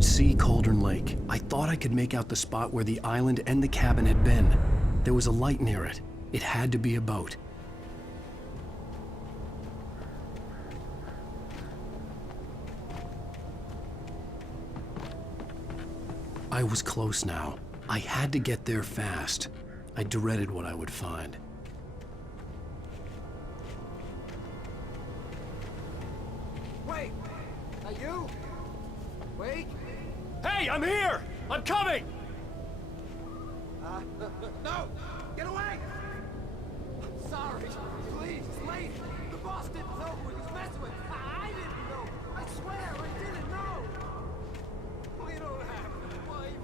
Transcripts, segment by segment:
could see Cauldron Lake. I thought I could make out the spot where the island and the cabin had been. There was a light near it. It had to be a boat. I was close now. I had to get there fast. I dreaded what I would find. Wait! Are you? Wait! Hey, I'm here! I'm coming! No! Get away! I'm sorry. Please, it's late. The boss didn't know who he was messing with. I didn't know. I swear, I didn't know. We don't have his wife.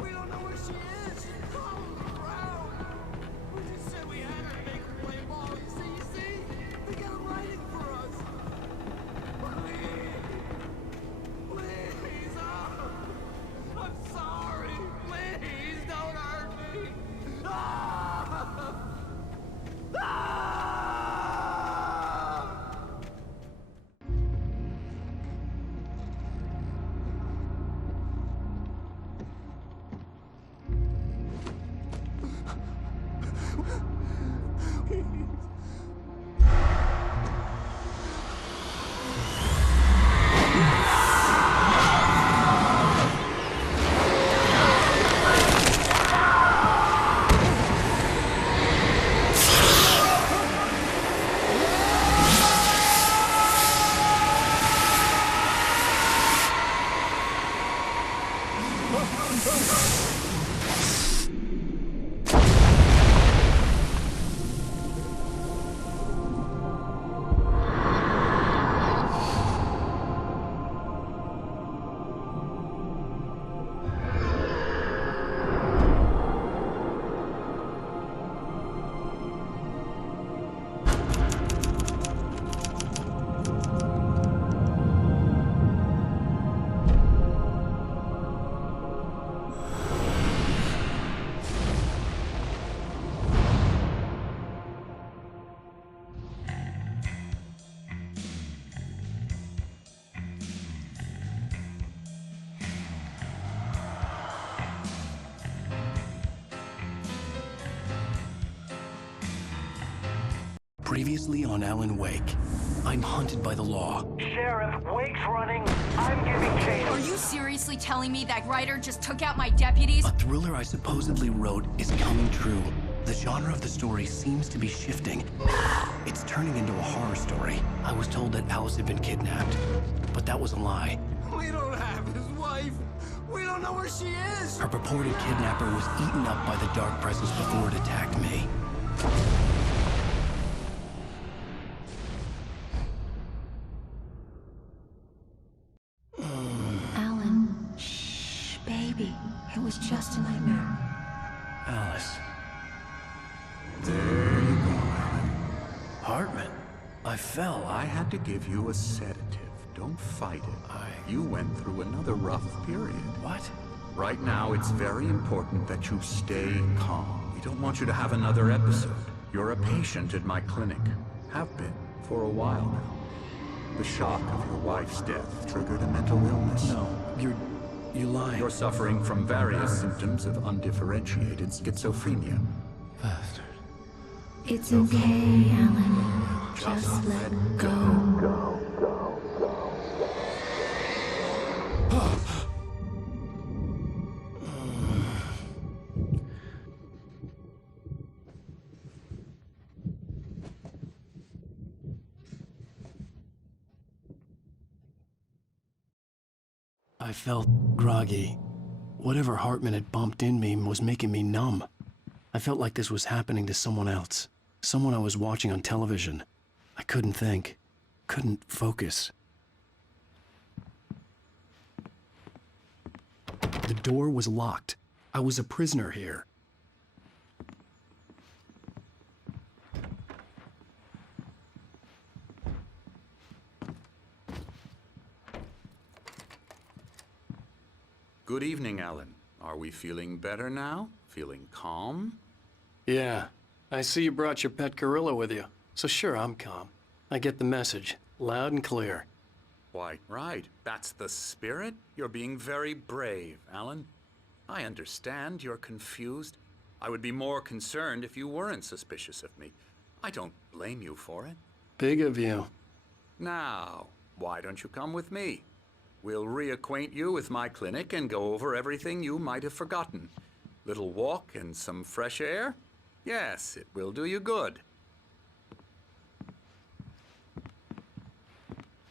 We don't know where she is. She's probably around. We just said we had her to make her play ball. You see? They got him writing for us. Please. Please. Oh. I'm sorry. Please don't hurt me. Ah! Ah! Previously on Alan Wake, I'm hunted by the law. Sheriff, Wake's running. I'm giving chase. Are you seriously telling me that writer just took out my deputies? A thriller I supposedly wrote is coming true. The genre of the story seems to be shifting. It's turning into a horror story. I was told that Alice had been kidnapped, but that was a lie. We don't have his wife. We don't know where she is. Her purported kidnapper was eaten up by the dark presence before it attacked me. Alan, shh, baby. It was just a nightmare. Alice. There you go, Alan. Hartman. I fell. I had to give you a sedative. Don't fight it. You went through another rough period. What? Right now, it's very important that you stay calm. We don't want you to have another episode. You're a patient at my clinic. Have been for a while now. The shock of your wife's death triggered a mental illness. No, you're lying. You're suffering from various symptoms of undifferentiated schizophrenia. Bastard. It's okay, Alan. Just let go. I felt groggy. Whatever Hartman had bumped in me was making me numb. I felt like this was happening to someone else. Someone I was watching on television. I couldn't think. Couldn't focus. The door was locked. I was a prisoner here. Good evening, Alan. Are we feeling better now? Feeling calm? Yeah. I see you brought your pet gorilla with you. So sure, I'm calm. I get the message. Loud and clear. Why, right. That's the spirit. You're being very brave, Alan. I understand you're confused. I would be more concerned if you weren't suspicious of me. I don't blame you for it. Big of you. Now, why don't you come with me? We'll reacquaint you with my clinic and go over everything you might have forgotten. Little walk and some fresh air? Yes, it will do you good.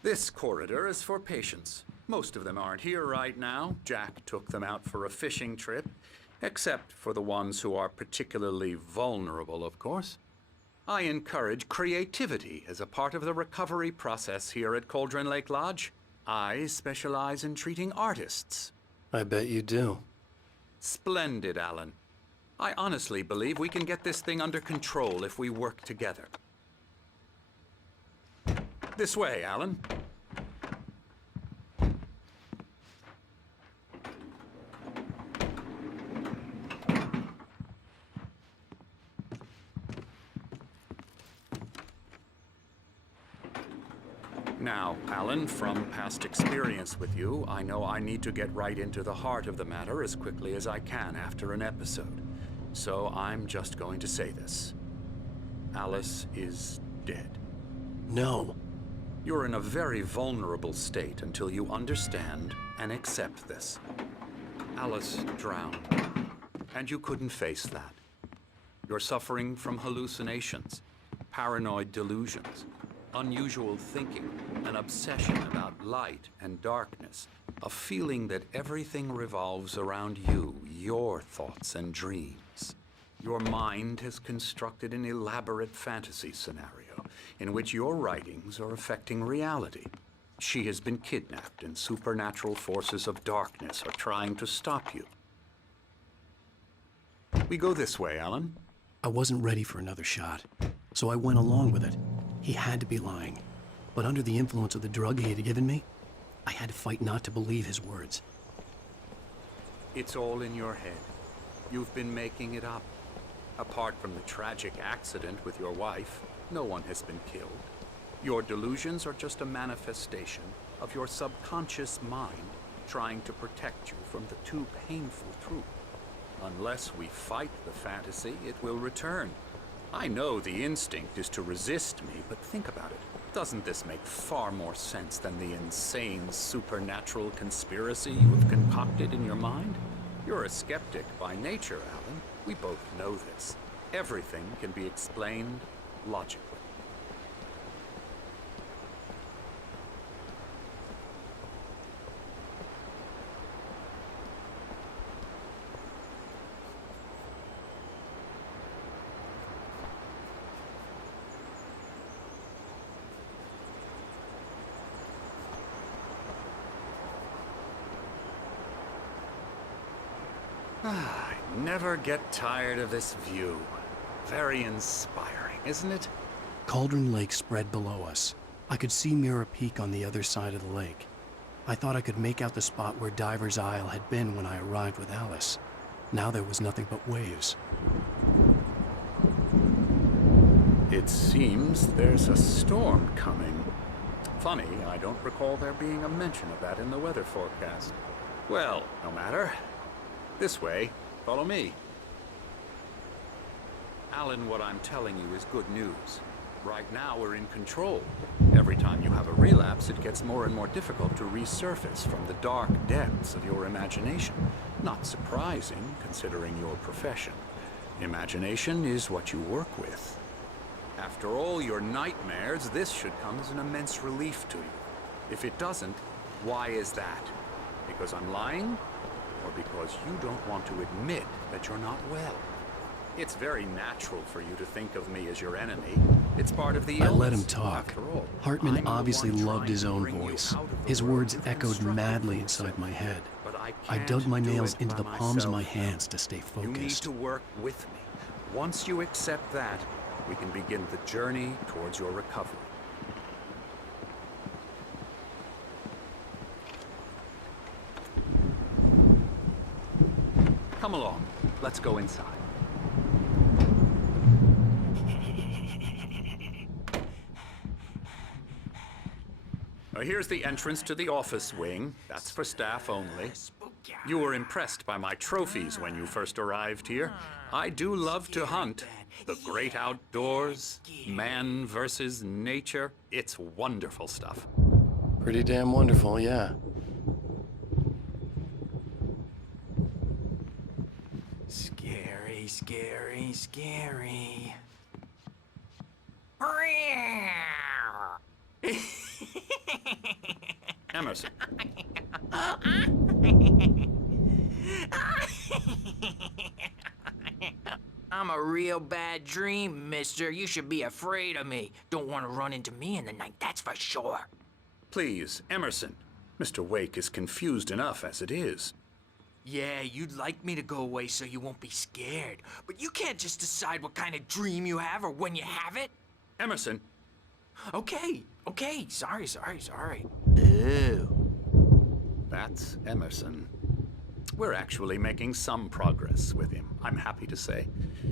This corridor is for patients. Most of them aren't here right now. Jack took them out for a fishing trip, except for the ones who are particularly vulnerable, of course. I encourage creativity as a part of the recovery process here at Cauldron Lake Lodge. I specialize in treating artists. I bet you do. Splendid, Alan. I honestly believe we can get this thing under control if we work together. This way, Alan. Now, Alan, from past experience with you, I know I need to get right into the heart of the matter as quickly as I can after an episode. So I'm just going to say this. Alice is dead. No. You're in a very vulnerable state until you understand and accept this. Alice drowned, and you couldn't face that. You're suffering from hallucinations, paranoid delusions, unusual thinking, an obsession about light and darkness, a feeling that everything revolves around you, your thoughts and dreams. Your mind has constructed an elaborate fantasy scenario in which your writings are affecting reality. She has been kidnapped and supernatural forces of darkness are trying to stop you. We go this way, Alan. I wasn't ready for another shot, so I went along with it. He had to be lying. But under the influence of the drug he had given me, I had to fight not to believe his words. It's all in your head. You've been making it up. Apart from the tragic accident with your wife, no one has been killed. Your delusions are just a manifestation of your subconscious mind trying to protect you from the too painful truth. Unless we fight the fantasy, it will return. I know the instinct is to resist me, but think about it. Doesn't this make far more sense than the insane supernatural conspiracy you have concocted in your mind? You're a skeptic by nature, Alan. We both know this. Everything can be explained logically. I never get tired of this view. Very inspiring, isn't it? Cauldron Lake spread below us. I could see Mirror Peak on the other side of the lake. I thought I could make out the spot where Diver's Isle had been when I arrived with Alice. Now there was nothing but waves. It seems there's a storm coming. Funny, I don't recall there being a mention of that in the weather forecast. Well, no matter. This way. Follow me. Alan, what I'm telling you is good news. Right now, we're in control. Every time you have a relapse, it gets more and more difficult to resurface from the dark depths of your imagination. Not surprising, considering your profession. Imagination is what you work with. After all your nightmares, this should come as an immense relief to you. If it doesn't, why is that? Because I'm lying? Or because you don't want to admit that you're not well? It's very natural for you to think of me as your enemy. It's part of the illness. I let him talk. After all, Hartman I'm the obviously one loved trying his to own bring you voice. out of the His world words you've echoed constructed madly for inside yourself. my head. But I I can't dug my do nails it into by the palms of my myself. hands to stay You need focused. to work with me. Once you accept that, we can begin the journey towards your recovery. Come along. Let's go inside. Here's the entrance to the office wing. That's for staff only. You were impressed by my trophies when you first arrived here. I do love to hunt. The great outdoors, man versus nature. It's wonderful stuff. Pretty damn wonderful, yeah. Scary, scary, scary. Emerson. I'm a real bad dream, mister. You should be afraid of me. Don't want to run into me in the night, that's for sure. Please, Emerson. Mr. Wake is confused enough as it is. Yeah, you'd like me to go away so you won't be scared. But you can't just decide what kind of dream you have or when you have it. Emerson. Okay. Sorry. Ew. That's Emerson. We're actually making some progress with him, I'm happy to say.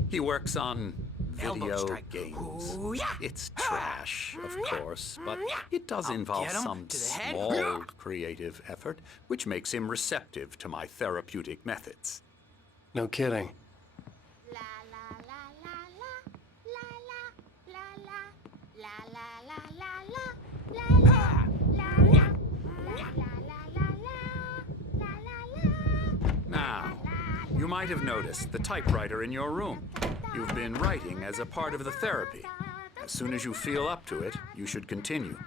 He works on Elbow video strike. games. Ooh, yeah. It's trash, of course, but it does involve get 'em some to the head. small creative effort, which makes him receptive to my therapeutic methods. No kidding. La la la la la la la la la la la la la la Now, you might have noticed the typewriter in your room. You've been writing as a part of the therapy. As soon as you feel up to it, you should continue.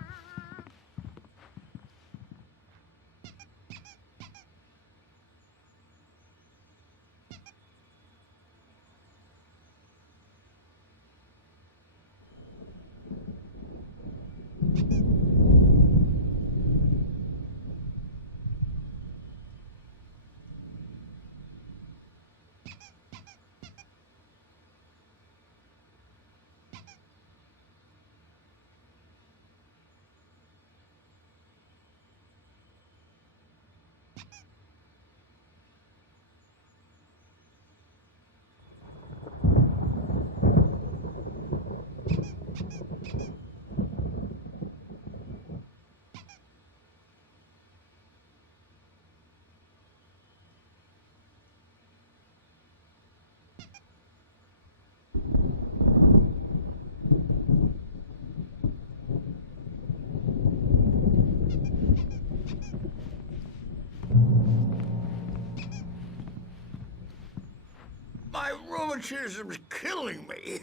My rheumatism's killing me.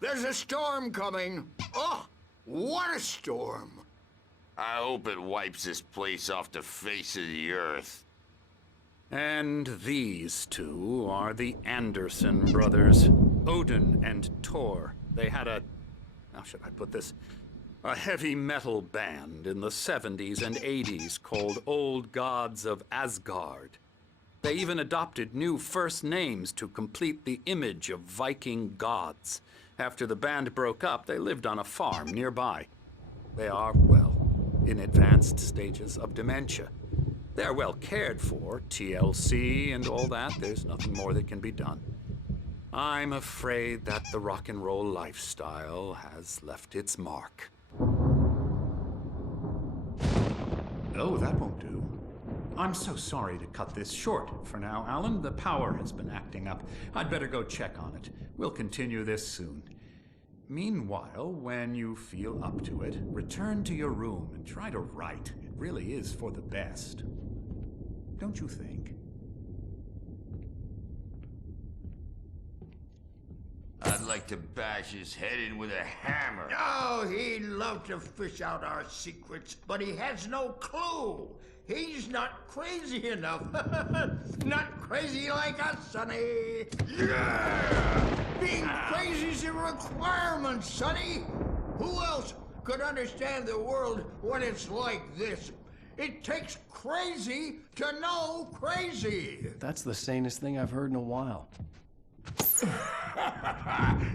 There's a storm coming. Oh, what a storm. I hope it wipes this place off the face of the earth. And these two are the Anderson brothers, Odin and Tor. They had how should I put this? A heavy metal band in the 70s and 80s called Old Gods of Asgard. They even adopted new first names to complete the image of Viking gods. After the band broke up, they lived on a farm nearby. They are, well, in advanced stages of dementia. They're well cared for, TLC and all that. There's nothing more that can be done. I'm afraid that the rock and roll lifestyle has left its mark. Oh, that won't do. I'm so sorry to cut this short for now, Alan. The power has been acting up. I'd better go check on it. We'll continue this soon. Meanwhile, when you feel up to it, return to your room and try to write. It really is for the best. Don't you think? I'd like to bash his head in with a hammer. Oh, he'd love to fish out our secrets, but he has no clue. He's not crazy enough. Not crazy like us, Sonny. Yeah! Being crazy's a requirement, Sonny. Who else could understand the world when it's like this? It takes crazy to know crazy. That's the sanest thing I've heard in a while.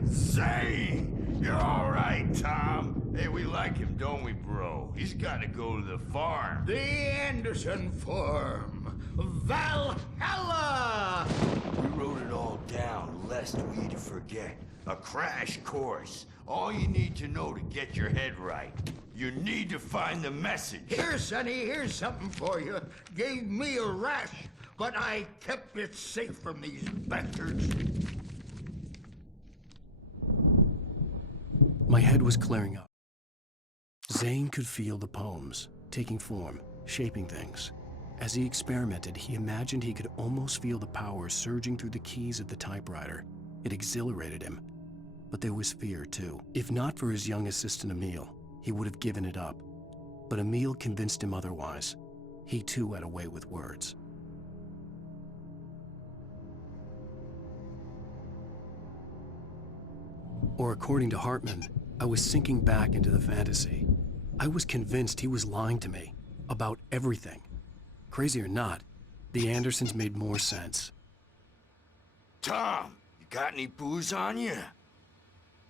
Say, you're all right, Tom. Hey, we like him, don't we, bro? He's got to go to the farm. The Anderson Farm. Valhalla! We wrote it all down, lest we forget. A crash course all you need to know to get your head right. You need to find the message. Here, Sonny, here's something for you. Gave me a rash, but I kept it safe from these bastards. My head was clearing up. Zane could feel the poems, taking form, shaping things. As he experimented, he imagined he could almost feel the power surging through the keys of the typewriter. It exhilarated him. But there was fear, too. If not for his young assistant Emil, he would have given it up. But Emil convinced him otherwise. He too had a way with words. Or according to Hartman, I was sinking back into the fantasy. I was convinced he was lying to me about everything. Crazy or not, the Andersons made more sense. Tom, you got any booze on you?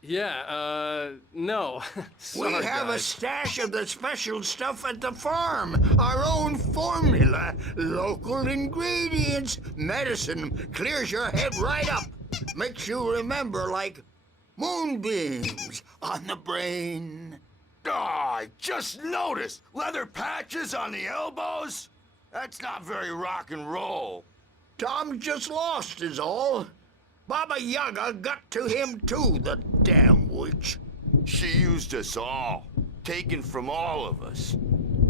Yeah, no. Sorry, We have a guys. stash of the special stuff at the farm. Our own formula. Local ingredients. Medicine clears your head right up. Makes you remember like moonbeams on the brain. Oh, I just noticed. Leather patches on the elbows? That's not very rock and roll. Tom just lost is all. Baba Yaga got to him too, the damn witch. She used us all. Taken from all of us.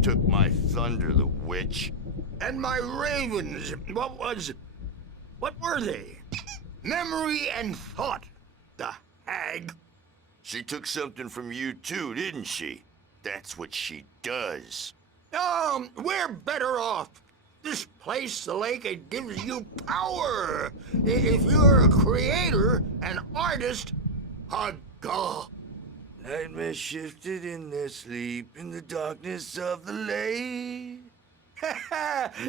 Took my thunder, the witch. And my ravens, what were they? Memory and thought, the hag. She took something from you too, didn't she? That's what she does. We're better off. This place, the lake, it gives you power. If you're a creator, an artist, a god. Nightmare shifted in their sleep in the darkness of the lake.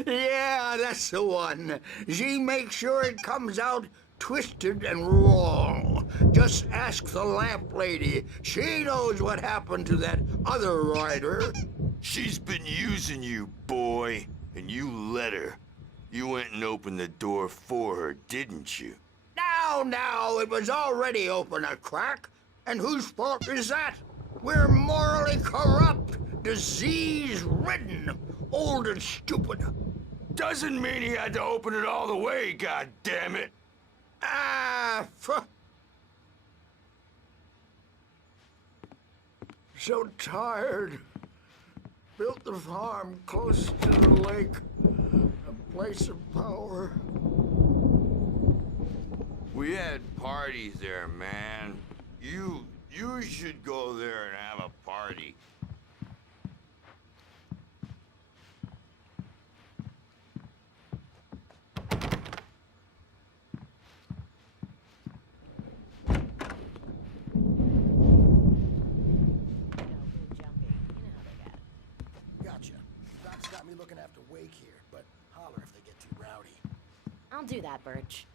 Yeah, that's the one. She makes sure it comes out twisted and wrong. Just ask the lamp lady. She knows what happened to that other rider. She's been using you, boy, and you let her. You went and opened the door for her, didn't you? Now, it was already open a crack. And whose fault is that? We're morally corrupt, disease-ridden, old and stupid. Doesn't mean he had to open it all the way, goddammit. So tired. Built the farm close to the lake, a place of power. We had parties there, man. You should go there and have a party. Gotcha. Doc's got me looking after Wake here, but holler if they get too rowdy. I'll do that, Birch.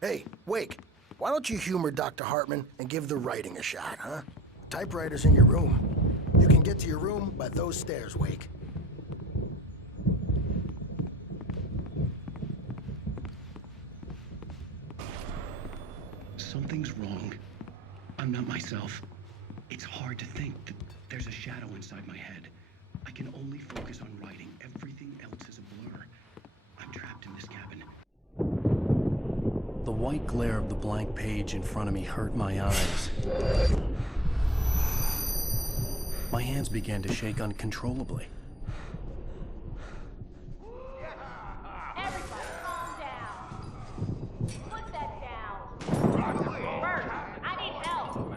Hey, Wake, why don't you humor Dr. Hartman and give the writing a shot, huh? Typewriter's in your room. You can get to your room by those stairs, Wake. Something's wrong. I'm not myself. It's hard to think that there's a shadow inside my head. I can only focus on writing. Everything else is a blur. I'm trapped in this cabin. The white glare of the blank page in front of me hurt my eyes. My hands began to shake uncontrollably. Everybody, calm down. Put that down. Birch, I need help.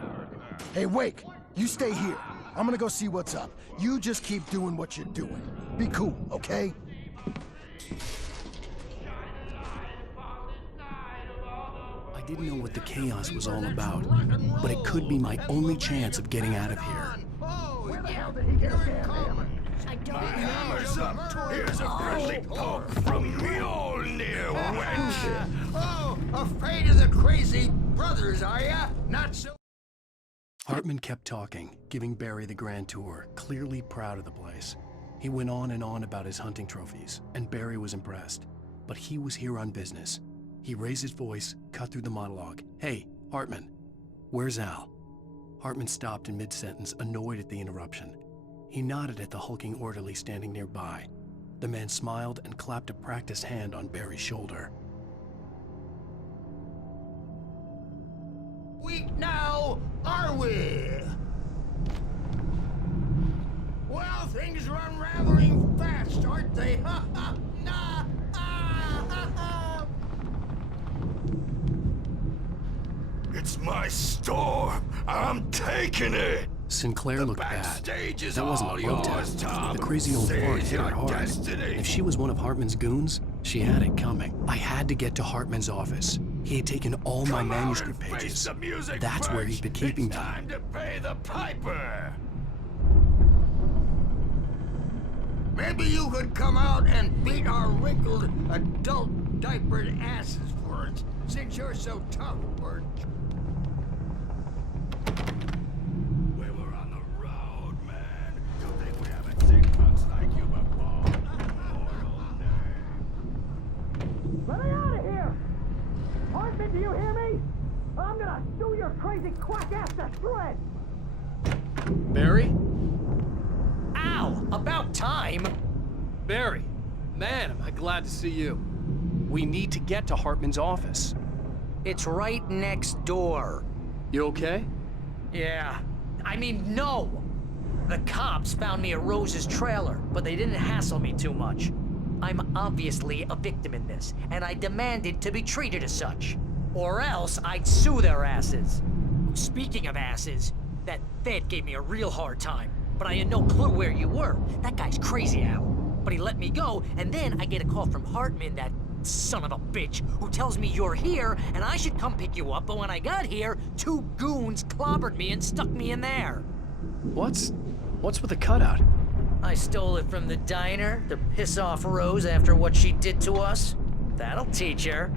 Hey, Wake, you stay here. I'm gonna go see what's up. You just keep doing what you're doing. Be cool, okay? I didn't know what the chaos was all about, but it could be my only chance of getting out of here. I don't Hammer's up. Here's a friendly poke from Mjolnir, wench. Oh, afraid of the crazy brothers, are ya? Not so... Hartman kept talking, giving Barry the grand tour, clearly proud of the place. He went on and on about his hunting trophies, and Barry was impressed. But he was here on business. He raised his voice, cut through the monologue. Hey, Hartman, where's Al? Hartman stopped in mid-sentence, annoyed at the interruption. He nodded at the hulking orderly standing nearby. The man smiled and clapped a practiced hand on Barry's shoulder. Weak now, are we? Well, things are unraveling fast, aren't they? Ha ha! Nah! Ah, ha, ha. It's my store. I'm taking it. Sinclair looked bad. Backstage is That wasn't all a yours, protest. Tom. The crazy old bard Seize hit her your hard. destiny. If she was one of Hartman's goons, she had it coming. I had to get to Hartman's office. He had taken all my Come out manuscript and face pages. the music That's where first. he'd been keeping It's them. time to pay the piper. Maybe you could come out and beat our wrinkled, adult diapered asses for us, since you're so tough, Bert. We were on the road, man. You think we haven't seen punks like you before? Loyal name. Let me out of here! Hartman, do you hear me? I'm gonna chew your crazy quack ass to shreds! Barry? Ow! About time! Barry! Man, am I glad to see you. We need to get to Hartman's office. It's right next door. You okay? Yeah. I mean, no! The cops found me at Rose's trailer, but they didn't hassle me too much. I'm obviously a victim in this, and I demanded to be treated as such. Or else I'd sue their asses. Speaking of asses, that Fed gave me a real hard time, but I had no clue where you were. That guy's crazy, Al. But he let me go, and then I get a call from Hartman, that son of a bitch, who tells me you're here, and I should come pick you up, but when I got here, 2 goons clobbered me and stuck me in there. What's with the cutout? I stole it from the diner to piss off Rose after what she did to us. That'll teach her.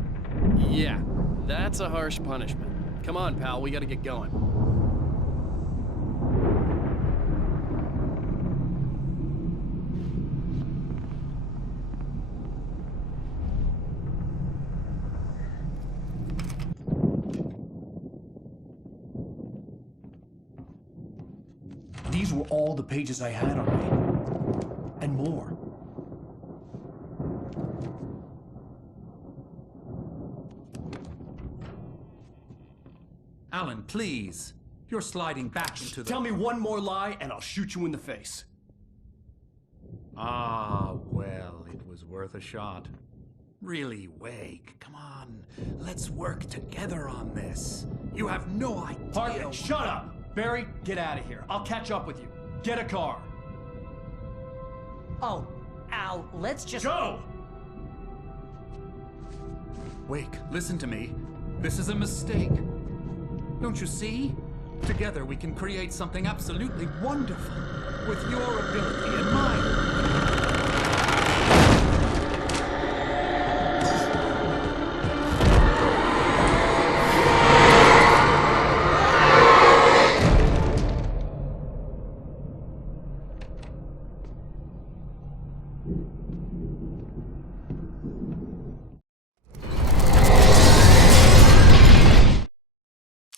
Yeah, that's a harsh punishment. Come on, pal, we gotta get going. These were all the pages I had on me. And more. Alan, please. You're sliding back into the... Tell me one more lie and I'll shoot you in the face. Ah, well, it was worth a shot. Really, Wake, come on. Let's work together on this. You have no idea... Hartman, shut up! Barry, get out of here. I'll catch up with you. Get a car. Oh, Al, let's just... Go! Wake, listen to me. This is a mistake. Don't you see? Together we can create something absolutely wonderful. With your ability and mine.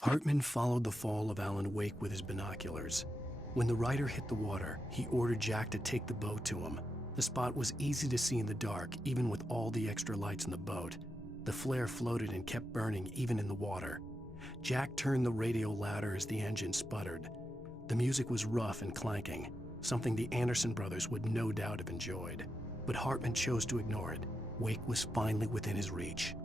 Hartman followed the fall of Alan Wake with his binoculars. When the rider hit the water, he ordered Jack to take the boat to him. The spot was easy to see in the dark, even with all the extra lights in the boat. The flare floated and kept burning even in the water. Jack turned the radio louder as the engine sputtered. The music was rough and clanking, something the Anderson brothers would no doubt have enjoyed. But Hartman chose to ignore it. Wake was finally within his reach.